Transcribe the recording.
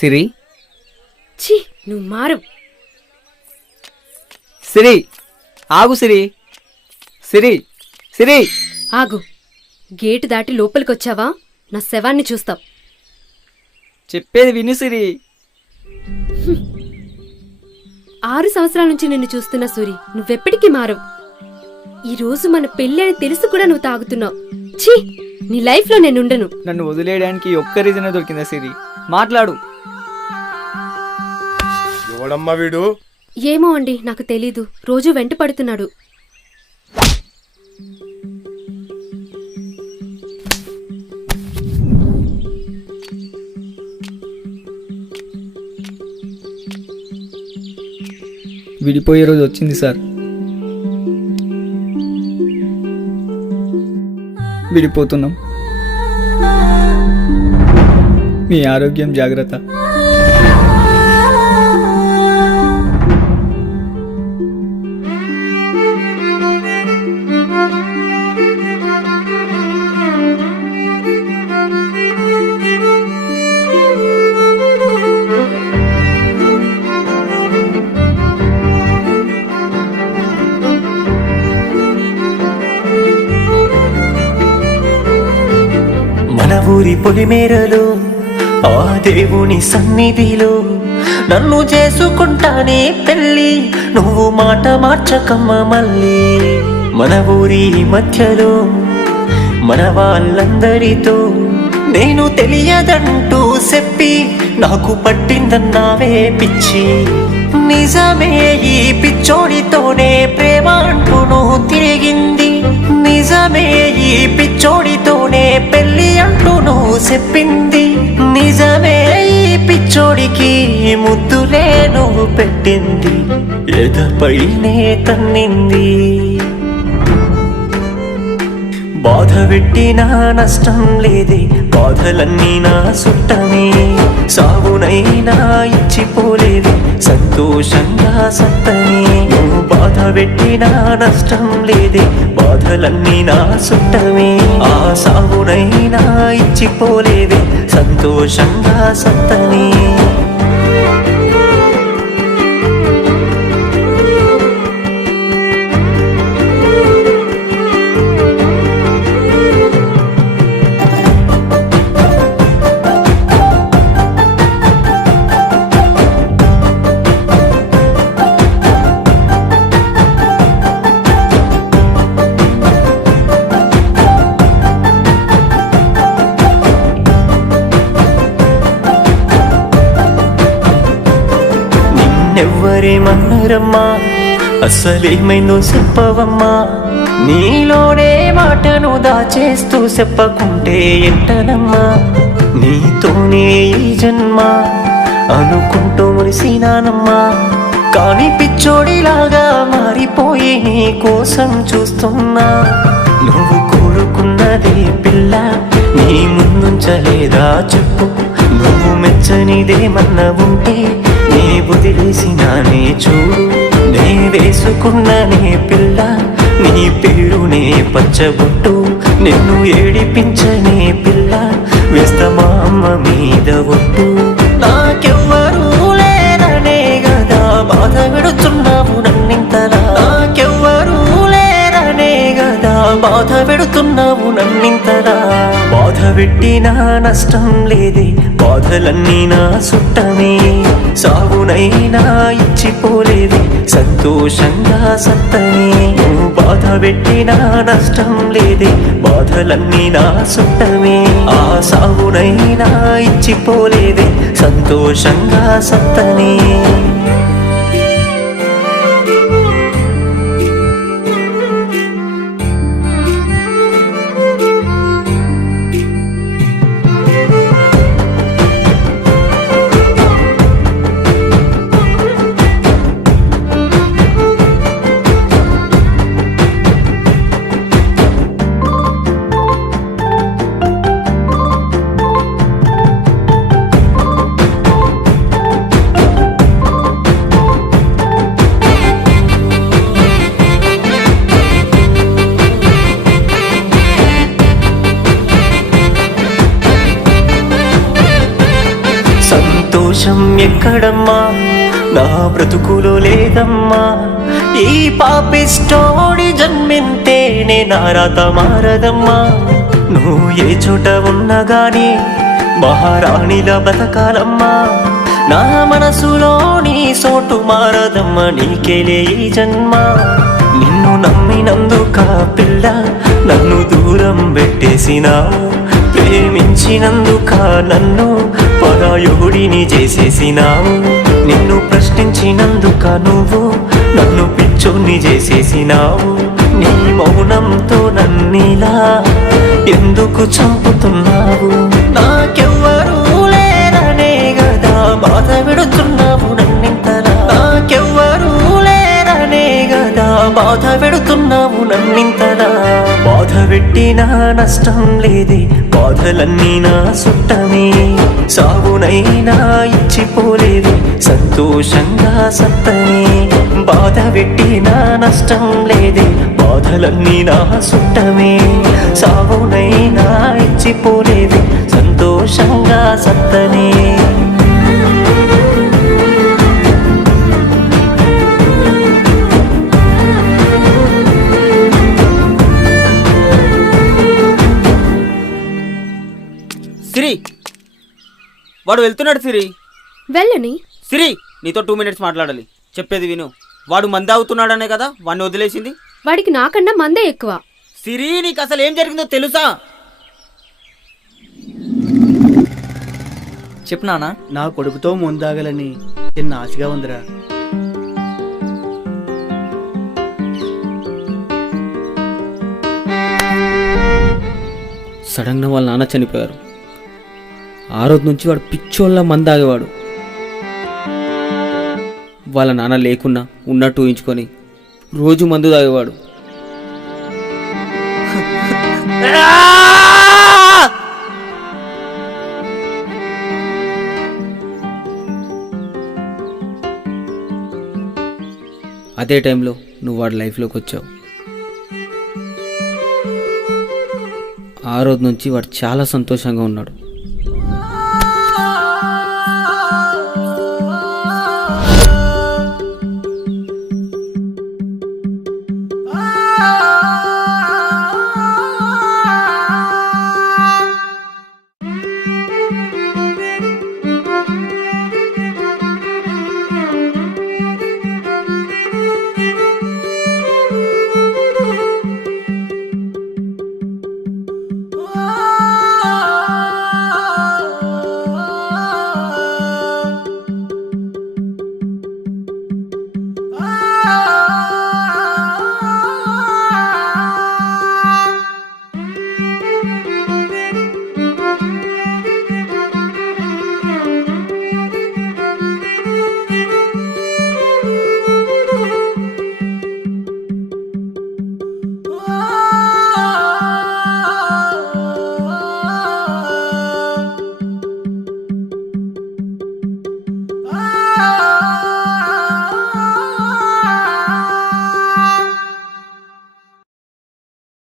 సిరి ఛీ, నువ్వు మారు. సిరి ఆగు సిరి సిరి సిరి ఆగు. గేటు దాటి లోపలికొచ్చావా నా శవాన్ని చూస్తావు. చెప్పేది విను సిరి. 6 సంవత్సరాల నుంచి నిన్ను చూస్తున్నా సూరి, నువ్వెప్పటికీ మారవు. ఈరోజు మన పెళ్ళి అని తెలుసు కూడా నువ్వు తాగుతున్నావు. ఛీ, నీ లైఫ్లో నేనుండను. నన్ను వదిలేయడానికి ఒక్క రీజన్ దొరికిందా సిరి? మాట్లాడు. ఎవడమ్మా వీడు? ఏమో అండి, నాకు తెలీదు. రోజు వెంట పడుతున్నాడు. విడిపోయే రోజు వచ్చింది సార్. విడిపోతున్నాం. మీ ఆరోగ్యం జాగ్రత్త. మన ఊరి పొలిమేరలో ఆ దేవుని సన్నిధిలో నన్ను చేసుకుంటానే పెళ్ళి, నువ్వు మాట మార్చకమ్మ మళ్ళీ. మన ఊరి మధ్యలో మన వాళ్ళందరితో నేను తెలియదంటూ చెప్పి నాకు పట్టిందన్నావే పిచ్చి. నిజమే, ఈ పిచ్చోడితోనే ప్రేమ అంటూ నువ్వు తిరిగింది. నిజమే, ఈ పిచ్చోడితోనే పెళ్ళి అంటూ నువ్వు చెప్పింది. నిజమే, ఈ పిచ్చోడికి ముద్దులే నువ్వు పెట్టింది. ఎదపైనే తన్నింది. బాధ పెట్టినా నష్టం లేదే, బాధలన్నీ నా సుట్టమే. సాగునైనా ఇచ్చిపోలేదే, సంతోషంగా సత్తనే. నువ్వు బాధ పెట్టినా నష్టం లేదే, బాధలన్నీ నా సుట్టమే. ఆ సాగునైనా ఇచ్చిపోలేదే, సంతోషంగా సత్తనే. ఎవ్వరేమన్నారమ్మా, అసలేమైందో చెప్పవమ్మా. నీలోనే మాటను దాచేస్తూ చెప్పకుంటే ఎంటనమ్మా. నీతోనే ఈ జన్మ అనుకుంటూ మురిసినానమ్మా. కానీ పిచ్చోడిలాగా మారిపోయి నీ కోసం చూస్తున్నా. నువ్వు కోరుకున్నదే పిల్ల, నీ ముందుంచలేదా చెప్పు. నువ్వు మెచ్చనిదేమన్నా ఉంటే నే వదిలేసినానే చూడు. నే వేసుకున్ననే పిల్ల, నీ పేరునే పచ్చబొట్టు. నిన్ను ఏడిపించనే పిల్ల, వేస్తమా అమ్మ మీద ఒట్టు. నాకెవ్వరూ లేరనే గదా బాధ పెడుతున్నావు నన్నింతలా. నాకెవ్వరూ లేరనే గదా బాధ పెడుతున్నావు నన్నింతలా. బాధ పెట్టినా నష్టం లేదే, బాధలన్నీ నా సుట్టమే. సాగునైనా ఇచ్చిపోలేదే, సంతోషంగా సత్తనే. నువ్వు బాధ పెట్టినా నష్టం లేదే, బాధలన్నీ నా సుట్టమే. ఆ సాగునైనా ఇచ్చిపోలేదే, సంతోషంగా సత్తనే. సంతోషం ఎక్కడమ్మా నా బ్రతుకులో లేదమ్మా ఈ పాపిస్టోడి జన్మింతేనే నా రాత మారదమ్మా నువ్వు ఏ చోట ఉన్నా గాని మహారాణిలా బతకాలమ్మా నా మనసులోని సోటు మారదమ్మా నీకేలే ఈ జన్మ నిన్ను నమ్మినందుక పిల్ల నన్ను దూరం పెట్టేసినావు ప్రేమించినందుక నన్ను పరాయుడిని చేసేసినావు నిన్ను ప్రశ్నించినందుక నువ్వు నన్ను పిచ్చోని చేసేసినావు నీ మౌనంతో నన్నిలా ఎందుకు చంపుతున్నావు నాకెవ్వరూ లేరనే గదా బాధ పెడుతున్నావు నన్నింతలా నాకెవ్వరూ లేరనే గదా బాధ పెడుతున్నావు నన్నింతలా బాధ పెట్టినా నష్టం లేదే బాధలన్నీ నా సుట్టమే సాగునైనా ఇచ్చిపోలేదే సంతోషంగా సత్తనే బాధ పెట్టినా నష్టం లేదే బాధలన్నీ నా సుట్టమే సాగునైనా ఇచ్చిపోలేదే సంతోషంగా సత్తనే సిరి వాడు వెళ్తున్నాడు సిరి వెళ్ళని. సిరి నీతో 2 minutes మాట్లాడాలి చెప్పేది విను వాడు మంది అవుతున్నాడనే కదా వాడిని వదిలేసింది వాడికి నాకన్నా మందే ఎక్కువ. సిరి నీకు అసలు ఏం జరిగిందో తెలుసా చెప్పు నాన్న. నా కొడుకుతో ముందాగలని చిన్న ఆశగా ఉందిరా. సడన్గా వాళ్ళ నాన్న చనిపోయారు. ఆ రోజు నుంచి వాడు పిచ్చోళ్ళ మందాగేవాడు. వాళ్ళ నాన్న లేకున్నా ఉన్నట్టు ఊహించుకొని రోజు మందు తాగేవాడు. అదే టైంలో నువ్వు వాడి లైఫ్లోకి వచ్చావు. ఆ రోజు నుంచి వాడు చాలా సంతోషంగా ఉన్నాడు.